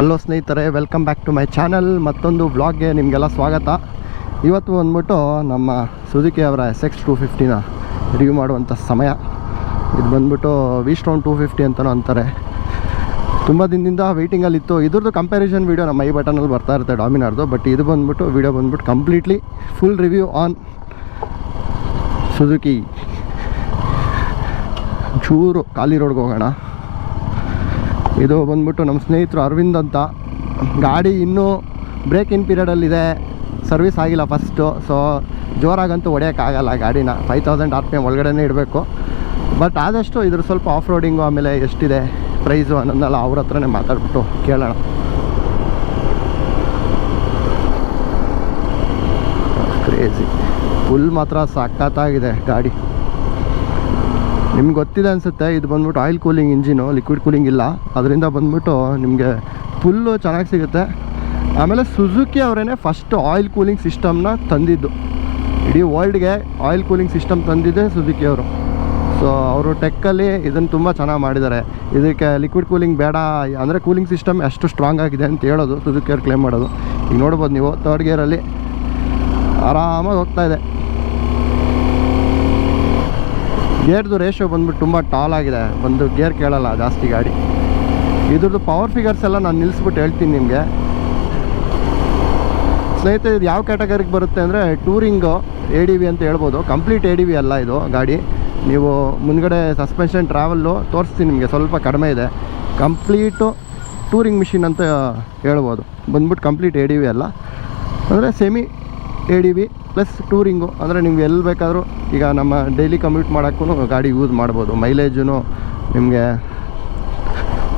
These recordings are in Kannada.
ಹಲೋ ಸ್ನೇಹಿತರೆ welcome back to my channel ಮತ್ತೊಂದು ವ್ಲಾಗ್ಗೆ ನಿಮಗೆಲ್ಲ ಸ್ವಾಗತ. ಇವತ್ತು ಬಂದ್ಬಿಟ್ಟು ನಮ್ಮ ಸುಜುಕಿ ಅವರ ಎಸ್ ಎಕ್ಸ್ ಟೂ ಫಿಫ್ಟಿನ ರಿವ್ಯೂ ಮಾಡುವಂಥ ಸಮಯ. ಇದು ಬಂದ್ಬಿಟ್ಟು ವಿ ಸ್ಟೋನ್ ಟೂ ಫಿಫ್ಟಿ ಅಂತಲೂ ಅಂತಾರೆ. ತುಂಬ ದಿನದಿಂದ ವೆಯ್ಟಿಂಗಲ್ಲಿತ್ತು ಇದ್ರದ್ದು ಕಂಪ್ಯಾರಿಸನ್ ವೀಡಿಯೋ ನಮ್ಮ ಐ ಬಟನಲ್ಲಿ ಬರ್ತಾ ಇರುತ್ತೆ, ಡಾಮಿನಾರ್ದು. ಬಟ್ ಇದು ಬಂದ್ಬಿಟ್ಟು ವೀಡಿಯೋ ಬಂದ್ಬಿಟ್ಟು completely full review on Suzuki ಚೂರು ಖಾಲಿ ರೋಡ್ಗೆ ಹೋಗೋಣ. ಇದು ಬಂದ್ಬಿಟ್ಟು ನಮ್ಮ ಸ್ನೇಹಿತರು ಅರವಿಂದ್ ಅಂತ. ಗಾಡಿ ಇನ್ನೂ ಬ್ರೇಕ್ ಇನ್ ಪೀರಿಯಡಲ್ಲಿದೆ. ಸರ್ವಿಸ್ ಆಗಿಲ್ಲ ಫಸ್ಟು. ಸೊ ಜೋರಾಗಂತೂ ಹೊಡೆಯೋಕ್ಕಾಗಲ್ಲ ಗಾಡಿನ. ಫೈವ್ ತೌಸಂಡ್ ಆರ್ ಪಿ ಒಳಗಡೆನೇ ಇಡಬೇಕು. ಬಟ್ ಆದಷ್ಟು ಇದ್ರ ಸ್ವಲ್ಪ ಆಫ್ ರೋಡಿಂಗು ಆಮೇಲೆ ಎಷ್ಟಿದೆ ಪ್ರೈಸು ಅನ್ನೋದನ್ನೆಲ್ಲ ಅವ್ರ ಹತ್ರನೇ ಮಾತಾಡ್ಬಿಟ್ಟು ಕೇಳೋಣ. ಕ್ರೇಜಿ ಫುಲ್ ಮಾತ್ರ ಸಖತ್ತಾಗಿದೆ ಗಾಡಿ. ನಿಮ್ಗೆ ಗೊತ್ತಿದೆ ಅನಿಸುತ್ತೆ, ಇದು ಬಂದ್ಬಿಟ್ಟು oil cooling engine liquid cooling ಇಲ್ಲ. ಅದರಿಂದ ಬಂದ್ಬಿಟ್ಟು ನಿಮಗೆ ಫುಲ್ಲು ಚೆನ್ನಾಗಿ ಸಿಗುತ್ತೆ. ಆಮೇಲೆ ಸುಜುಕಿ ಅವರೇ ಫಸ್ಟ್ ಆಯಿಲ್ ಕೂಲಿಂಗ್ ಸಿಸ್ಟಮ್ನ ತಂದಿದ್ದು. ಇಡೀ ವರ್ಲ್ಡ್ಗೆ ಆಯಿಲ್ ಕೂಲಿಂಗ್ ಸಿಸ್ಟಮ್ ತಂದಿದ್ದೆ ಸುಜುಕಿ ಅವರು. ಸೊ ಅವರು ಟೆಕ್ಕಲ್ಲಿ ಇದನ್ನು ತುಂಬ ಚೆನ್ನಾಗಿ ಮಾಡಿದ್ದಾರೆ. ಇದಕ್ಕೆ ಲಿಕ್ವಿಡ್ ಕೂಲಿಂಗ್ ಬೇಡ, ಅಂದರೆ ಕೂಲಿಂಗ್ ಸಿಸ್ಟಮ್ ಎಷ್ಟು ಸ್ಟ್ರಾಂಗ್ ಆಗಿದೆ ಅಂತ ಹೇಳೋದು ಸುಜುಕಿ ಅವ್ರು ಕ್ಲೇಮ್ ಮಾಡೋದು. ಈಗ ನೋಡ್ಬೋದು ನೀವು ತರ್ಡ್ ಗೇರಲ್ಲಿ ಆರಾಮಾಗಿ ಹೋಗ್ತಾ ಇದೆ. ಗೇರ್ದು ರೇಷೋ ಬಂದ್ಬಿಟ್ಟು ತುಂಬ ಟಾಲ್ ಆಗಿದೆ. ಬಂದು ಗೇರ್ ಕೇಳಲ್ಲ ಜಾಸ್ತಿ ಗಾಡಿ. ಇದ್ರದ್ದು ಪವರ್ ಫಿಗರ್ಸ್ ಎಲ್ಲ ನಾನು ನಿಲ್ಲಿಸ್ಬಿಟ್ಟು ಹೇಳ್ತೀನಿ ನಿಮಗೆ. ಸ್ನೇಹಿತ ಇದು ಯಾವ ಕ್ಯಾಟಗರಿಗೆ ಬರುತ್ತೆ ಅಂದರೆ ಟೂರಿಂಗು ಎ ಡಿ ವಿ ಅಂತ ಹೇಳ್ಬೋದು. ಕಂಪ್ಲೀಟ್ ಎ ಡಿ ವಿ ಅಲ್ಲ ಇದು ಗಾಡಿ. ನೀವು ಮುಂದ್ಗಡೆ ಸಸ್ಪೆನ್ಷನ್ ಟ್ರಾವೆಲ್ಲು ತೋರಿಸ್ತೀನಿ ನಿಮಗೆ. ಸ್ವಲ್ಪ ಕಡಿಮೆ ಇದೆ. ಕಂಪ್ಲೀಟು ಟೂರಿಂಗ್ ಮಿಷಿನ್ ಅಂತ ಹೇಳ್ಬೋದು. ಬಂದ್ಬಿಟ್ಟು ಕಂಪ್ಲೀಟ್ ಎ ಡಿ ವಿ ಅಲ್ಲ. ಅಂದರೆ semi A D B plus touring ಅಂದರೆ ನಿಮ್ಗೆ ಎಲ್ಲಿ ಬೇಕಾದರೂ ಈಗ ನಮ್ಮ ಡೈಲಿ ಕಮ್ಯೂಟ್ ಮಾಡೋಕ್ಕೂ ಗಾಡಿ ಯೂಸ್ ಮಾಡ್ಬೋದು. ಮೈಲೇಜು ನಿಮಗೆ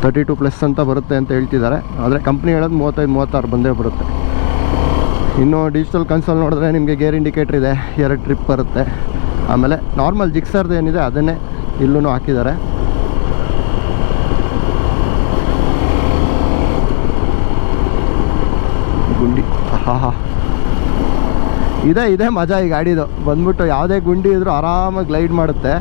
ತರ್ಟಿ ಟು ಪ್ಲಸ್ ಅಂತ ಬರುತ್ತೆ ಅಂತ ಹೇಳ್ತಿದ್ದಾರೆ. ಆದರೆ ಕಂಪ್ನಿ ಹೇಳೋದು ಮೂವತ್ತೈದು, ಮೂವತ್ತಾರು ಬಂದೇ ಬರುತ್ತೆ. ಇನ್ನು ಡಿಜಿಟಲ್ ಕನ್ಸೋಲ್ ನೋಡಿದ್ರೆ ನಿಮಗೆ ಗೇರ್ ಇಂಡಿಕೇಟ್ರ್ ಇದೆ, ಎರಡು ಟ್ರಿಪ್ ಬರುತ್ತೆ. ಆಮೇಲೆ ನಾರ್ಮಲ್ ಜಿಕ್ಸರ್ದು ಏನಿದೆ ಅದನ್ನೇ ಇಲ್ಲೂ ಹಾಕಿದ್ದಾರೆ. ಗುಂಡಿ ಹಾ ಹಾ ಇದೆ, ಇದೇ ಮಜಾ ಈ ಗಾಡಿದು. ಬಂದ್ಬಿಟ್ಟು ಯಾವುದೇ ಗುಂಡಿ ಇದ್ರೂ ಆರಾಮಾಗಿ ಗ್ಲೈಡ್ ಮಾಡುತ್ತೆ.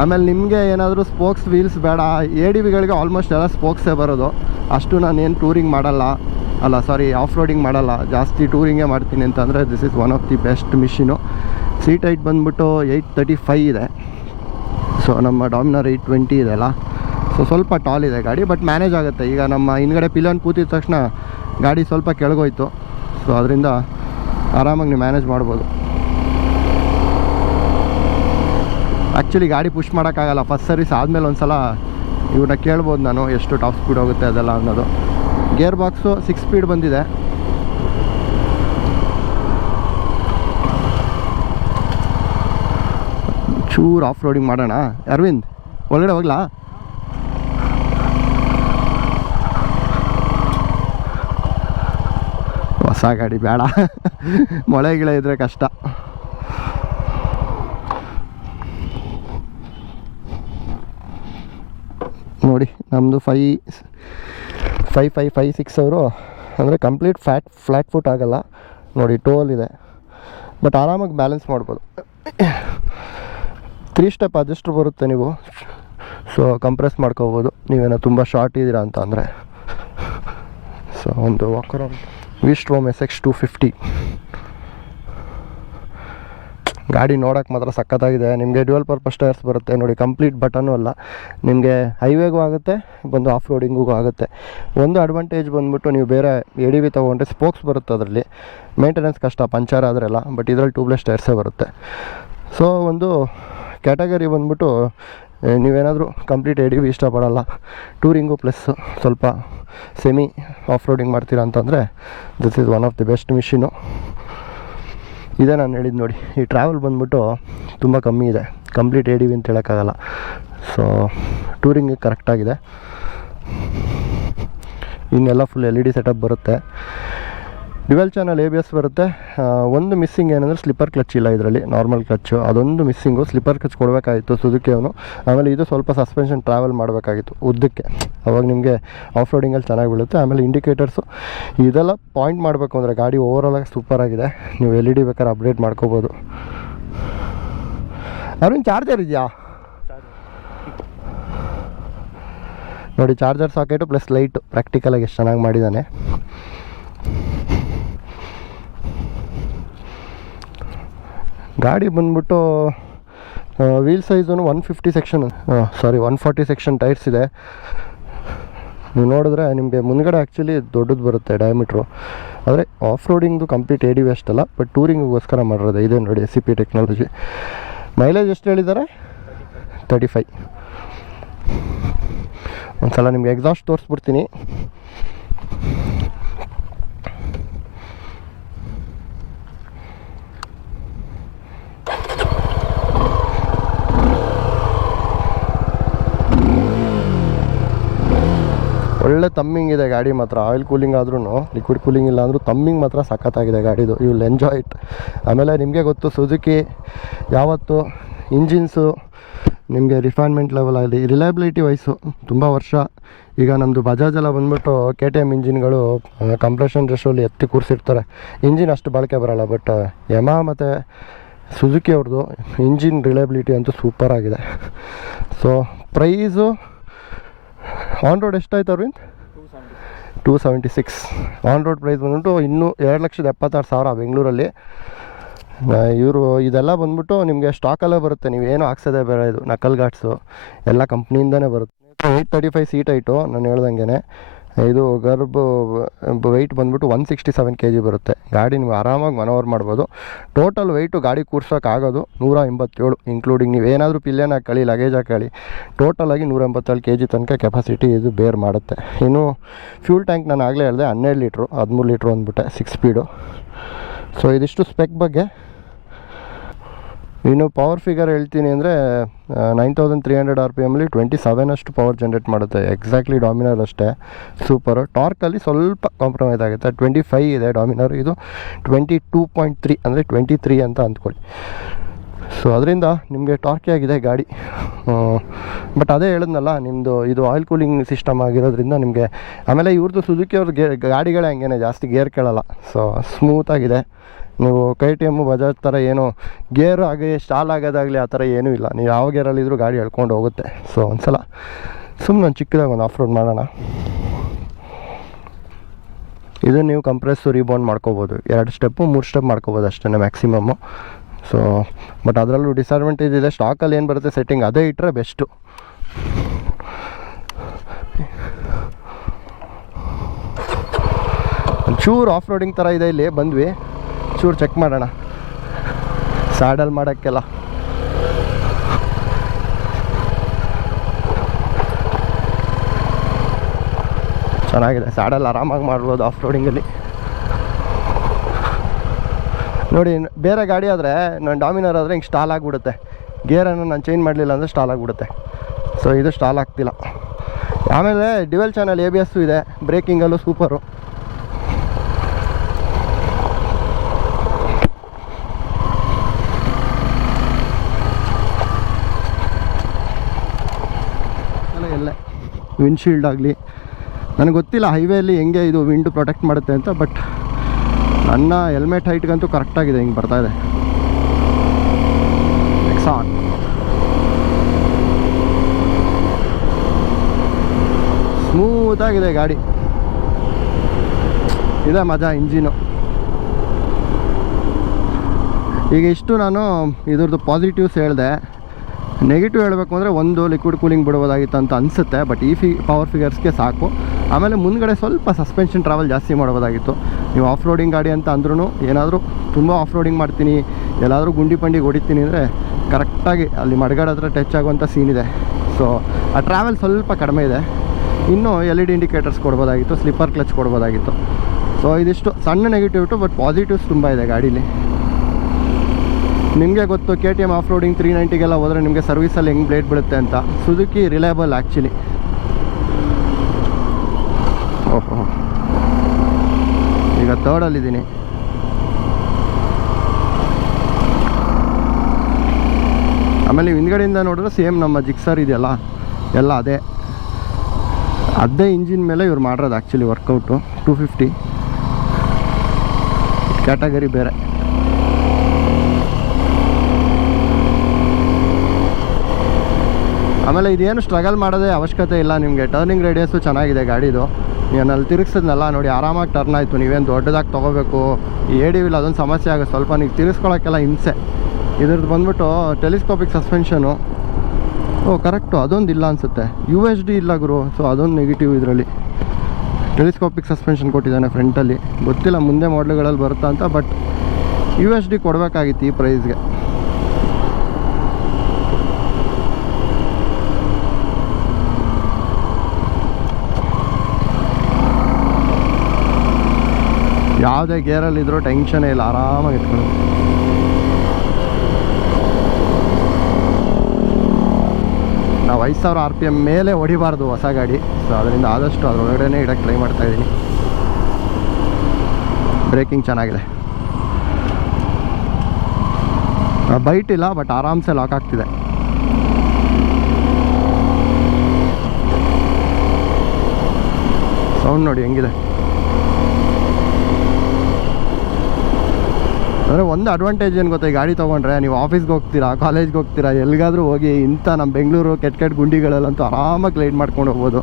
ಆಮೇಲೆ ನಿಮಗೆ ಏನಾದರೂ ಸ್ಪೋಕ್ಸ್ ವೀಲ್ಸ್ ಬೇಡ. ಎ ಡಿ ವಿಗಳಿಗೆ ಆಲ್ಮೋಸ್ಟ್ ಎಲ್ಲ ಸ್ಪೋಕ್ಸೇ ಬರೋದು. ಅಷ್ಟು ನಾನು ಏನು ಟೂರಿಂಗ್ ಮಾಡಲ್ಲ. ಅಲ್ಲ ಸಾರಿ ಆಫ್ ರೋಡಿಂಗ್ ಮಾಡಲ್ಲ. ಜಾಸ್ತಿ ಟೂರಿಂಗೇ ಮಾಡ್ತೀನಿ ಅಂತಂದರೆ this is one of the best machine seat height ಬಂದ್ಬಿಟ್ಟು ಏಯ್ಟ್ ತರ್ಟಿ ಫೈ ಇದೆ. ಸೊ ನಮ್ಮ ಡಾಮಿನರ್ ಏಯ್ಟ್ ಟ್ವೆಂಟಿ ಇದೆ ಅಲ್ಲ. ಸೊ ಸ್ವಲ್ಪ ಟಾಲ್ ಇದೆ ಗಾಡಿ ಬಟ್ ಮ್ಯಾನೇಜ್ ಆಗುತ್ತೆ. ಈಗ ನಮ್ಮ ಹಿಂದ್ಗಡೆ ಪಿಲನ್ ಕೂತಿದ ತಕ್ಷಣ ಗಾಡಿ ಸ್ವಲ್ಪ ಕೆಳಗೋಯ್ತು. ಸೊ ಅದರಿಂದ ಆರಾಮಾಗಿ ನೀವು ಮ್ಯಾನೇಜ್ ಮಾಡ್ಬೋದು. ಆ್ಯಕ್ಚುಲಿ ಗಾಡಿ ಪುಷ್ ಮಾಡೋಕ್ಕಾಗಲ್ಲ. ಫಸ್ಟ್ ಸರ್ವಿಸ್ ಆದಮೇಲೆ ಒಂದು ಸಲ ಇವ್ರನ್ನ ಕೇಳ್ಬೋದು ನಾನು ಎಷ್ಟು ಟಾಪ್ ಸ್ಪೀಡ್ ಹೋಗುತ್ತೆ ಅದೆಲ್ಲ ಅನ್ನೋದು. ಗೇರ್ ಬಾಕ್ಸು ಸಿಕ್ಸ್ ಸ್ಪೀಡ್ ಬಂದಿದೆ. ಚೂರು ಆಫ್ ರೋಡಿಂಗ್ ಮಾಡೋಣ. ಅರವಿಂದ್ ಒಳಗಡೆ ಹೋಗ್ಲಾ? ಹೊಸ ಗಾಡಿ ಬೇಡ. ಮೊಳೆ ಗಿಳೆ ಇದ್ರೆ ಕಷ್ಟ. ನೋಡಿ ನಮ್ಮದು five five five five six ಅವರು, ಅಂದರೆ ಕಂಪ್ಲೀಟ್ ಫ್ಯಾಟ್ ಫ್ಲ್ಯಾಟ್ ಫುಟ್ ಆಗಲ್ಲ. ನೋಡಿ, ಟೋಲ್ ಇದೆ. ಬಟ್ ಆರಾಮಾಗಿ ಬ್ಯಾಲೆನ್ಸ್ ಮಾಡ್ಬೋದು. ತ್ರೀ ಸ್ಟೆಪ್ ಅಡ್ಜಸ್ಟ್ರ್ ಬರುತ್ತೆ ನೀವು. ಸೊ, ಕಂಪ್ರೆಸ್ ಮಾಡ್ಕೋಬೋದು. ನೀವೇನೋ ತುಂಬ ಶಾರ್ಟ್ ಇದ್ದೀರಾ ಅಂತ ಅಂದರೆ. ಸೊ, ಒಂದು walker V Strom S X two fifty ಗಾಡಿ ನೋಡೋಕೆ ಮಾತ್ರ ಸಖತ್ತಾಗಿದೆ. ನಿಮಗೆ ಡ್ಯುವಲ್ ಪರ್ಪಸ್ ಟೈರ್ಸ್ ಬರುತ್ತೆ. ನೋಡಿ ಕಂಪ್ಲೀಟ್ ಬಟನು ಅಲ್ಲ. ನಿಮಗೆ ಹೈವೇಗೂ ಆಗುತ್ತೆ, ಬಂದು ಆಫ್ ರೋಡಿಂಗಿಗೂ ಆಗುತ್ತೆ. ಒಂದು ಅಡ್ವಾಂಟೇಜ್ ಬಂದುಬಿಟ್ಟು ನೀವು ಬೇರೆ ಎ ಡಿ ವಿ ತೊಗೊಂಡ್ರೆ ಸ್ಪೋಕ್ಸ್ ಬರುತ್ತೆ ಅದರಲ್ಲಿ. ಮೇಂಟೆನೆನ್ಸ್ ಕಷ್ಟ, ಪಂಚರ್ ಆದರೆಲ್ಲ ಬಟ್ ಇದರಲ್ಲಿ ಟ್ಯೂಬ್ಲೆಸ್ ಟೈರ್ಸೇ ಬರುತ್ತೆ. ಸೊ ಒಂದು ಕ್ಯಾಟಗರಿ ಬಂದ್ಬಿಟ್ಟು ನೀವೇನಾದರೂ ಕಂಪ್ಲೀಟ್ ಎಡಿ ಇಷ್ಟಪಡೋಲ್ಲ. ಟೂರಿಂಗು ಪ್ಲಸ್ ಸ್ವಲ್ಪ ಸೆಮಿ ಆಫ್ ರೋಡಿಂಗ್ ಮಾಡ್ತೀರಾ ಅಂತಂದರೆ this is one of the best machine ಇದೇ ನಾನು ಹೇಳಿದ್ದು ನೋಡಿ. ಈ ಟ್ರಾವೆಲ್ ಬಂದ್ಬಿಟ್ಟು ತುಂಬ ಕಮ್ಮಿ ಇದೆ. ಕಂಪ್ಲೀಟ್ ಎಡಿವಿ ಅಂತ ಹೇಳೋಕ್ಕಾಗಲ್ಲ. ಸೊ ಟೂರಿಂಗಿಗೆ ಕರೆಕ್ಟಾಗಿದೆ ಇನ್ನೆಲ್ಲ full L E D setup ಬರುತ್ತೆ. Dual channel A B S ಬರುತ್ತೆ. ಒಂದು ಮಿಸ್ಸಿಂಗ್ ಏನಂದರೆ ಸ್ಲಿಪ್ಪರ್ ಕ್ಲಚ್ ಇಲ್ಲ ಇದರಲ್ಲಿ, ನಾರ್ಮಲ್ ಕ್ಲಚ್. ಅದೊಂದು ಮಿಸ್ಸಿಂಗು. ಸ್ಲಿಪ್ಪರ್ ಕ್ಲಚ್ ಕೊಡಬೇಕಾಗಿತ್ತು ಸುಜುಕಿ ಅವನು ಆಮೇಲೆ ಇದು ಸ್ವಲ್ಪ ಸಸ್ಪೆನ್ಷನ್ ಟ್ರಾವೆಲ್ ಮಾಡಬೇಕಾಗಿತ್ತು ಉದ್ದಕ್ಕೆ. ಅವಾಗ ನಿಮಗೆ ಆಫ್ ರೋಡಿಂಗಲ್ಲಿ ಚೆನ್ನಾಗಿ ಬೀಳುತ್ತೆ. ಆಮೇಲೆ ಇಂಡಿಕೇಟರ್ಸು. ಇದೆಲ್ಲ ಪಾಯಿಂಟ್ ಮಾಡಬೇಕು ಅಂದರೆ ಗಾಡಿ ಓವರಾಲಾಗಿ ಸೂಪರ್ ಆಗಿದೆ. ನೀವು ಎಲ್ ಇ ಡಿ ಬೇಕಾದ್ರೆ ಅಪ್ಡೇಟ್ ಮಾಡ್ಕೋಬೋದು. ಅರುಣ್, ಚಾರ್ಜರ್ ಇದೆಯಾ? ನೋಡಿ, ಚಾರ್ಜರ್ ಸಾಕೆಟು ಪ್ಲಸ್ ಲೈಟು. ಪ್ರಾಕ್ಟಿಕಲಾಗಿ ಎಷ್ಟು ಚೆನ್ನಾಗಿ ಮಾಡಿದ್ದಾನೆ ಗಾಡಿ ಬಂದ್ಬಿಟ್ಟು wheel size one fifty section sorry one forty section tyres ಇದೆ. ನೀವು ನೋಡಿದ್ರೆ ನಿಮಗೆ ಮುಂದ್ಗಡೆ ಆ್ಯಕ್ಚುಲಿ ದೊಡ್ಡದು ಬರುತ್ತೆ ಡಯಾಮೀಟ್ರು ಆದರೆ ಆಫ್ ರೋಡಿಂಗ್ದು ಕಂಪ್ಲೀಟ್ ಎ ಡಿ ವಿ ಅಷ್ಟಲ್ಲ ಬಟ್ ಟೂರಿಂಗಿಗೋಸ್ಕರ ಮಾಡಿರೋದು, ಇದೇ ನೋಡಿ ಸಿ ಪಿ ಟೆಕ್ನಾಲಜಿ ಮೈಲೇಜ್ ಎಷ್ಟು ಹೇಳಿದ್ದಾರೆ? ತರ್ಟಿ ಫೈ ಒಂದ್ಸಲ ನಿಮಗೆ ಎಕ್ಸಾಸ್ಟ್ ತೋರಿಸ್ಬಿಡ್ತೀನಿ. ತಮ್ಮಿಂಗ್ ಇದೆ ಗಾಡಿ ಮಾತ್ರ. ಆಯಿಲ್ ಕೂಲಿಂಗ್ ಆದ್ರೂ ಲಿಕ್ವಿಡ್ ಕೂಲಿಂಗ್ ಇಲ್ಲ ಅಂದರೂ ತಮ್ಮಿಂಗ್ ಮಾತ್ರ ಸಖತ್ತಾಗಿದೆ ಗಾಡಿದು. ಯು ವಿಲ್ ಎಂಜಾಯ್ ಇಟ್ ಆಮೇಲೆ ನಿಮಗೆ ಗೊತ್ತು ಸುಜುಕಿ ಯಾವತ್ತು ಇಂಜಿನ್ಸು ನಿಮಗೆ ರಿಫೈನ್ಮೆಂಟ್ ಲೆವೆಲ್ ಆಗಲಿ ರಿಲಯಬಿಲಿಟಿ ವೈಸು ತುಂಬ ವರ್ಷ. ಈಗ ನಮ್ಮದು ಬಜಾಜ್ ಎಲ್ಲ ಬಂದ್ಬಿಟ್ಟು ಕೆ ಟಿ ಎಂ ಇಂಜಿನ್ಗಳು ಕಂಪ್ರೆಷನ್ ರೆಶೋಲಿ ಎತ್ತಿ ಕೂರಿಸಿರ್ತಾರೆ. ಇಂಜಿನ್ ಅಷ್ಟು ಬಾಳಿಕೆ ಬರೋಲ್ಲ ಬಟ್ ಯಮಾ ಮತ್ತು ಸುಜುಕಿ ಅವ್ರದ್ದು ಇಂಜಿನ್ ರಿಲಯಬಿಲಿಟಿ ಅಂತೂ ಸೂಪರ್ ಆಗಿದೆ. ಸೊ ಪ್ರೈಸು ಆನ್ ರೋಡ್ ಎಷ್ಟಾಯ್ತು Aravind? Two seventy six on road price ಬಂದ್ಬಿಟ್ಟು ಇನ್ನೂ ಎರಡು ಲಕ್ಷದ ಎಪ್ಪತ್ತಾರು ಸಾವಿರ ಬೆಂಗಳೂರಲ್ಲಿ. ಇವರು ಇದೆಲ್ಲ ಬಂದ್ಬಿಟ್ಟು ನಿಮಗೆ ಸ್ಟಾಕಲ್ಲೇ ಬರುತ್ತೆ. ನೀವೇನು ಹಾಕ್ಸೋದೇ ಬೇಡ ಇದು ನಕಲ್ ಘಾಟ್ಸು ಎಲ್ಲ ಕಂಪ್ನಿಯಿಂದನೇ ಬರುತ್ತೆ. Eight thirty five seat height ನಾನು ಹೇಳ್ದಂಗೆ ಇದು ಗರ್ಭ ವೆಯ್ಟ್ ಬಂದ್ಬಿಟ್ಟು one sixty seven K G ಬರುತ್ತೆ. ಗಾಡಿ ನೀವು ಆರಾಮಾಗಿ ಮನೋವರ್ ಮಾಡ್ಬೋದು. ಟೋಟಲ್ ವೆಯ್ಟು ಗಾಡಿ ಕೂರ್ಸೋಕ್ಕಾಗೋದು ನೂರ ಎಂಬತ್ತೇಳು ಇನ್ಕ್ಲೂಡಿಂಗ್ ನೀವು ಏನಾದರೂ ಪಿಲ್ಲೆನ್ ಹಾಕೊಳ್ಳಿ ಲಗೇಜ್ ಹಾಕೊಳ್ಳಿ ಟೋಟಲಾಗಿ ನೂರ ಎಂಬತ್ತೇಳು ಕೆ ಜಿ ತನಕ ಕೆಪಾಸಿಟಿ ಇದು ಬೇರ್ ಮಾಡುತ್ತೆ. ಇನ್ನು ಫ್ಯೂಲ್ ಟ್ಯಾಂಕ್ ನಾನು ಆಗಲೇ ಹೇಳಿದೆ ಹನ್ನೆರಡು ಲೀಟ್ರು, ಹದಿಮೂರು ಲೀಟ್ರು ಅಂದ್ಬಿಟ್ಟೆ ಸಿಕ್ಸ್ ಸ್ಪೀಡು ಸೊ ಇದಿಷ್ಟು ಸ್ಪೆಕ್ ಬಗ್ಗೆ. ಇನ್ನು ಪವರ್ ಫಿಗರ್ ಹೇಳ್ತೀನಿ ಅಂದರೆ nine thousand three hundred R P ಎಮಲ್ಲಿ twenty seven ಅಷ್ಟು ಪವರ್ ಜನ್ರೇಟ್ ಮಾಡುತ್ತೆ. ಎಕ್ಸಾಕ್ಟ್ಲಿ ಡಾಮಿನರ್ ಅಷ್ಟೇ. ಸೂಪರು ಟಾರ್ಕಲ್ಲಿ ಸ್ವಲ್ಪ ಕಾಂಪ್ರಮೈಸ್ ಆಗುತ್ತೆ. ಟ್ವೆಂಟಿ ಫೈವ್ ಇದೆ ಡಾಮಿನರ್ ಇದು ಟ್ವೆಂಟಿ ಟೂ ಪಾಯಿಂಟ್ ತ್ರೀ ಅಂದರೆ ಟ್ವೆಂಟಿ ತ್ರೀ ಅಂತ ಅಂದ್ಕೊಳ್ಳಿ. ಸೊ ಅದರಿಂದ ನಿಮಗೆ ಟಾರ್ಕೇ ಆಗಿದೆ ಗಾಡಿ. ಬಟ್ ಅದೇ ಹೇಳಿದ್ನಲ್ಲ ನಿಮ್ಮದು ಇದು ಆಯಿಲ್ ಕೂಲಿಂಗ್ ಸಿಸ್ಟಮ್ ಆಗಿರೋದ್ರಿಂದ ನಿಮಗೆ, ಆಮೇಲೆ ಇವ್ರದ್ದು ಸುಜುಕಿ ಅವ್ರ ಗೇ, ಗಾಡಿಗಳೇ ಹಂಗೇನೆ ಜಾಸ್ತಿ ಗೇರ್ ಕೇಳಲ್ಲ. ಸೊ ಸ್ಮೂತಾಗಿದೆ ನೀವು ಕೈ ಟಿ ಎಮ್ಮು ಬಜಾಜ್ ಥರ ಏನು ಗೇರ್ ಆಗಿ ಸ್ಟಾಲ್ ಆಗೋದಾಗಲಿ ಆ ಥರ ಏನೂ ಇಲ್ಲ. ನೀವು ಯಾವ ಗೇರಲ್ಲಿದ್ದರೂ ಗಾಡಿ ಎಳ್ಕೊಂಡು ಹೋಗುತ್ತೆ. ಸೊ ಒಂದ್ಸಲ ಸುಮ್ಮನೆ ಒಂದು ಚಿಕ್ಕದಾಗಿ ಒಂದು ಆಫ್ ರೋಡ್ ಮಾಡೋಣ. ಇದು ನೀವು ಕಂಪ್ರೆಸ್ಸು ರೀಬೌಂಡ್ ಮಾಡ್ಕೋಬೋದು. ಎರಡು ಸ್ಟೆಪ್ಪು ಮೂರು ಸ್ಟೆಪ್ ಮಾಡ್ಕೋಬೋದು ಅಷ್ಟೇ ಮ್ಯಾಕ್ಸಿಮಮ್ಮು ಸೊ ಬಟ್ ಅದರಲ್ಲೂ ಡಿಸ್ಅಡ್ವಾಂಟೇಜ್ ಇದೆ. ಸ್ಟಾಕಲ್ಲಿ ಏನು ಬರುತ್ತೆ? ಸೆಟ್ಟಿಂಗ್ ಅದೇ ಇಟ್ಟರೆ ಬೆಸ್ಟು ಚೂರು ಆಫ್ ರೋಡಿಂಗ್ ಥರ ಇದೆ ಇಲ್ಲಿ, ಬಂದ್ವಿ. ಚೂರು ಚೆಕ್ ಮಾಡೋಣ. ಸ್ಯಾಡಲ್ ಮಾಡೋಕ್ಕೆಲ್ಲ. ಚೆನ್ನಾಗಿದೆ ಸ್ಯಾಡಲ್ ಆರಾಮಾಗಿ ಮಾಡ್ಬೋದು ಆಫ್ ರೋಡಿಂಗಲ್ಲಿ ನೋಡಿ, ಬೇರೆ ಗಾಡಿ ಆದರೆ ನಾನು ಡಾಮಿನರ್ ಆದರೆ ಹಿಂಗೆ ಸ್ಟಾಲ್ ಆಗಿಬಿಡುತ್ತೆ. ಗೇರನ್ನು ನಾನು ಚೇಂಜ್ ಮಾಡಲಿಲ್ಲ ಅಂದರೆ ಸ್ಟಾಲ್ ಆಗಿಬಿಡುತ್ತೆ. ಸೊ ಇದು ಸ್ಟಾಲ್ ಆಗ್ತಿಲ್ಲ. ಆಮೇಲೆ dual channel A B S ಇದೆ ಬ್ರೇಕಿಂಗಲ್ಲೂ ಸೂಪರು ಎಲ್ಲ ವಿಂಡ್ಶೀಲ್ಡ್ ಆಗಲಿ. ನನಗೆ ಗೊತ್ತಿಲ್ಲ ಹೈವೇಲಿ ಹೆಂಗೆ ಇದು ವಿಂಡ್ ಪ್ರೊಟೆಕ್ಟ್ ಮಾಡುತ್ತೆ ಅಂತ ಬಟ್ ನನ್ನ ಹೆಲ್ಮೆಟ್ ಹೈಟ್ಗಂತೂ ಕರೆಕ್ಟಾಗಿದೆ ಹಿಂಗೆ ಬರ್ತಾ ಇದೆ. ಎಕ್ಸಾನ್ ಸ್ಮೂತಾಗಿದೆ ಗಾಡಿ. ಇದೆ ಮಜಾ ಇಂಜಿನು. ಈಗ ಇಷ್ಟು ನಾನು ಇದ್ರದ್ದು ಪಾಸಿಟಿವ್ಸ್ ಹೇಳಿದೆ. ನೆಗೆಟಿವ್ ಹೇಳಬೇಕು ಅಂದರೆ ಒಂದು ಲಿಕ್ವಿಡ್ ಕೂಲಿಂಗ್ ಬಿಡ್ಬೋದಾಗಿತ್ತು ಅಂತ ಅನಿಸುತ್ತೆ ಬಟ್ ಈ ಫಿ ಪವರ್ ಫಿಗರ್ಸ್ಗೆ ಸಾಕು. ಆಮೇಲೆ ಮುಂದ್ಗಡೆ ಸ್ವಲ್ಪ ಸಸ್ಪೆನ್ಷನ್ ಟ್ರಾವೆಲ್ ಜಾಸ್ತಿ ಮಾಡ್ಬೋದಾಗಿತ್ತು ನೀವು ಆಫ್ ರೋಡಿಂಗ್ ಗಾಡಿ ಅಂತ ಅಂದ್ರೂ ಏನಾದರೂ ತುಂಬ ಆಫ್ ರೋಡಿಂಗ್ ಮಾಡ್ತೀನಿ, ಎಲ್ಲಾದರೂ ಗುಂಡಿ ಪಂಡಿಗೆ ಹೊಡಿತೀನಿ ಅಂದರೆ ಕರೆಕ್ಟಾಗಿ ಅಲ್ಲಿ ಮಡ್ಗಾಡ ಹತ್ರ ಟಚ್ ಆಗುವಂಥ ಸೀನ್ ಇದೆ. ಸೊ ಆ ಟ್ರಾವೆಲ್ ಸ್ವಲ್ಪ ಕಡಿಮೆ ಇದೆ. ಇನ್ನೂ ಎಲ್ ಇ ಡಿ ಇಂಡಿಕೇಟರ್ಸ್ ಕೊಡ್ಬೋದಾಗಿತ್ತು ಸ್ಲಿಪ್ಪರ್ ಕ್ಲಚ್ ಕೊಡ್ಬೋದಾಗಿತ್ತು. ಸೊ ಇದಿಷ್ಟು ಸಣ್ಣ ನೆಗೆಟಿವ್ ಟು ಬಟ್ ಪಾಸಿಟಿವ್ಸ್ ತುಂಬ ಇದೆ ಗಾಡೀಲಿ. ನಿಮಗೆ ಗೊತ್ತು K T M off roading three ನೈಂಟಿಗೆಲ್ಲ ಹೋದರೆ ನಿಮಗೆ ಸರ್ವಿಸಲ್ಲಿ ಹೆಂಗೆ ಬ್ಲೇಡ್ ಬೀಳುತ್ತೆ ಅಂತ. ಸುಜುಕಿ ರಿಲಯಬಲ್ ಆ್ಯಕ್ಚುಲಿ ಓಹೋ. ಈಗ ತರ್ಡಲ್ಲಿದ್ದೀನಿ ಆಮೇಲೆ ಹಿಂದ್ಗಡೆಯಿಂದ ನೋಡಿದ್ರೆ ಸೇಮ್ ನಮ್ಮ ಜಿಕ್ಸರ್ ಇದೆಯಲ್ಲ, ಎಲ್ಲ ಅದೇ. ಅದೇ ಇಂಜಿನ್ ಮೇಲೆ ಇವ್ರು ಮಾಡಿರೋದು actually work out two fifty category ಬೇರೆ. ಆಮೇಲೆ ಇದೇನು ಸ್ಟ್ರಗಲ್ ಮಾಡೋದೇ ಅವಶ್ಯಕತೆ ಇಲ್ಲ ನಿಮಗೆ. ಟರ್ನಿಂಗ್ ರೇಡಿಯಸ್ಸು ಚೆನ್ನಾಗಿದೆ ಗಾಡಿದು. ನೀನು ಅಲ್ಲಿ ತಿರುಗಿಸಿದ್ನಲ್ಲ ನೋಡಿ, ಆರಾಮಾಗಿ ಟರ್ನ್ ಆಯಿತು. ನೀವೇನು ದೊಡ್ಡದಾಗಿ ತೊಗೋಬೇಕು? ವಿಲ್ ಅದೊಂದು ಸಮಸ್ಯೆ ಆಗುತ್ತೆ. ಸ್ವಲ್ಪ ನೀವು ತಿರ್ಸ್ಕೊಳೋಕ್ಕೆಲ್ಲ ಹಿಂಸೆ. ಇದ್ರದ್ದು ಬಂದ್ಬಿಟ್ಟು ಟೆಲಿಸ್ಕೋಪಿಕ್ ಸಸ್ಪೆನ್ಷನು ಓ ಕರೆಕ್ಟು ಅದೊಂದು ಇಲ್ಲ ಅನಿಸುತ್ತೆ. ಯು ಎಚ್ ಡಿ ಇಲ್ಲ ಗುರು. ಸೊ ಅದೊಂದು ನೆಗೆಟಿವ್ ಇದರಲ್ಲಿ. ಟೆಲಿಸ್ಕೋಪಿಕ್ ಸಸ್ಪೆನ್ಷನ್ ಕೊಟ್ಟಿದ್ದಾನೆ ಫ್ರಂಟಲ್ಲಿ ಗೊತ್ತಿಲ್ಲ, ಮುಂದೆ ಮಾಡ್ಲುಗಳಲ್ಲಿ ಬರುತ್ತಾ ಅಂತ ಬಟ್ ಯು ಎಚ್ ಡಿ ಕೊಡಬೇಕಾಗಿತ್ತು ಈ ಪ್ರೈಸ್ಗೆ ಯಾವುದೇ ಗೇರಲ್ಲಿದ್ದರೂ ಟೆನ್ಷನೇ ಇಲ್ಲ, ಆರಾಮಾಗಿ ಇಟ್ಕೊಳ್ಳಿ. ನಾವು ಐದು ಸಾವಿರ ಆರ್ ಪಿ ಎಂ ಮೇಲೆ ಹೊಡಿಬಾರ್ದು ಹೊಸ ಗಾಡಿ. ಸೊ ಅದರಿಂದ ಆದಷ್ಟು ಅದರೊಳಗಡೆ ಇಡಕ್ಕೆ ಟ್ರೈ ಮಾಡ್ತಾ ಇದ್ದೀನಿ. ಬ್ರೇಕಿಂಗ್ ಚೆನ್ನಾಗಿದೆ. ಬೈಟ್ ಇಲ್ಲ ಬಟ್ ಆರಾಮ್ಸೆ ಲಾಕ್ ಆಗ್ತಿದೆ. ಸೌಂಡ್ ನೋಡಿ ಹೆಂಗಿದೆ? ಅಂದರೆ ಒಂದು ಅಡ್ವಾಂಟೇಜ್ ಏನು ಗೊತ್ತಾ ಗಾಡಿ ತೊಗೊಂಡ್ರೆ ನೀವು ಆಫೀಸ್ಗೆ ಹೋಗ್ತೀರಾ ಕಾಲೇಜ್ಗೆ ಹೋಗ್ತೀರಾ ಎಲ್ಲಿಗಾದರೂ ಹೋಗಿ ಇಂಥ ನಮ್ಮ ಬೆಂಗಳೂರು ಕೆಟ್ಟ ಕೆಟ್ಟ ಗುಂಡಿಗಳಲ್ಲಂತೂ ಆರಾಮಾಗಿ ಲೈಟ್ ಮಾಡ್ಕೊಂಡು ಹೋಗ್ಬೋದು.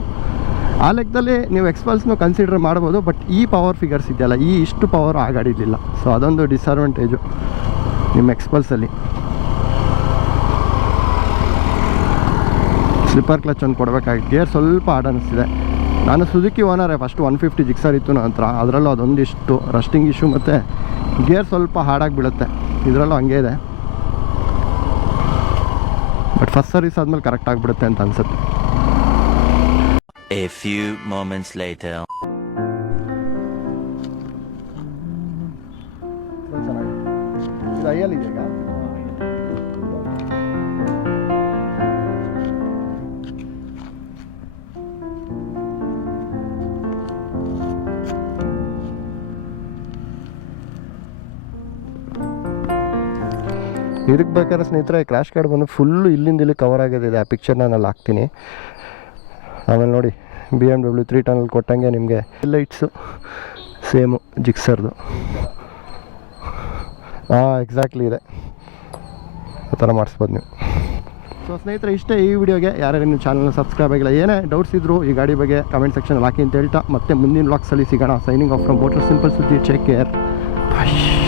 ಆ ಲೆಕ್ಕದಲ್ಲಿ ನೀವು ಎಕ್ಸ್ಪಲ್ಸ್ನೂ ಕನ್ಸಿಡರ್ ಮಾಡ್ಬೋದು ಬಟ್ ಈ ಪವರ್ ಫಿಗರ್ಸ್ ಇದೆಯಲ್ಲ, ಈ ಇಷ್ಟು ಪವರ್ ಆ ಗಾಡಿಲಿಲ್ಲ. ಸೊ ಅದೊಂದು ಡಿಸ್ಅಡ್ವಾಂಟೇಜು ನಿಮ್ಮ ಎಕ್ಸ್ಪಲ್ಸಲ್ಲಿ ಸ್ಲಿಪ್ಪರ್ ಕ್ಲಚ್ ಒಂದು ಕೊಡಬೇಕಾಗಿ ಗೇರ್ ಸ್ವಲ್ಪ ಆಡ್ ಅನ್ನಿಸ್ತಿದೆ ನಾನು ಸುಜುಕಿ ಓನರೇ ಫಸ್ಟ್ ಒನ್ ಫಿಫ್ಟಿ ಜಿಕ್ಸರ್ ಇತ್ತು ನನ್ನ ಹತ್ರ. ಅದರಲ್ಲೂ ಅದೊಂದಿಷ್ಟು ರಸ್ಟಿಂಗ್ ಇಶ್ಯೂ ಮತ್ತು ಗೇರ್ ಸ್ವಲ್ಪ ಹಾಡಾಗಿ ಬೀಳುತ್ತೆ. ಇದರಲ್ಲೂ ಹಂಗೆ ಇದೆ. ಬಟ್ ಫಸ್ಟ್ ಸರ್ವಿಸ್ ಆದಮೇಲೆ ಕರೆಕ್ಟ್ ಆಗಿಬಿಡುತ್ತೆ ಅಂತ ಅನ್ಸುತ್ತೆ. A few moments later. ಇದು ಐಯಲ್ಲಿ ಇದೆ ಈಗ ಬೇಕಾದ್ರೆ ಸ್ನೇಹಿತರೆ ಕ್ರಾಶ್ ಕಾರ್ಡ್ ಬಂದು ಫುಲ್ಲು ಇಲ್ಲಿಂದ ಇಲ್ಲಿ ಕವರ್ ಆಗಿದೆ ಆ ಪಿಕ್ಚರ್ ನಾನು ಹಾಕ್ತೀನಿ. ಆಮೇಲೆ ನೋಡಿ ಬಿ ಎಂ ಡಬ್ಲ್ಯೂ ತ್ರೀ ಟನಲ್ಲಿ ಕೊಟ್ಟಂಗೆ ನಿಮಗೆ ಲೈಟ್ಸು ಸೇಮು ಜಿಕ್ಸರ್ದು ಹಾಂ ಎಕ್ಸಾಕ್ಟ್ಲಿ ಇದೆ. ಆ ಥರ ಮಾಡಿಸ್ಬೋದು ನೀವು. ಸೊ ಸ್ನೇಹಿತರೆ, ಇಷ್ಟೇ ಈ ವಿಡಿಯೋಗೆ. ಯಾರ್ಯಾರು ನಿಮ್ಮ ಚಾನಲ್ನ ಸಬ್ಸ್ಕ್ರೈಬ್ ಆಗಿಲ್ಲ, ಏನೇ ಡೌಟ್ಸ್ ಇದ್ದರು ಈ ಗಾಡಿ ಬಗ್ಗೆ ಕಮೆಂಟ್ ಸೆಕ್ಷನ್ ಹಾಕಿ ಅಂತ ಹೇಳ್ತಾ. ಮತ್ತೆ ಮುಂದಿನ ಬ್ಲಾಗ್ಸಲ್ಲಿ ಸಿಗೋಣ. Signing off from motor simple ಸುದ್ದಿ ಚೆಕ್ ಕೇರ್ ಬಾಯ್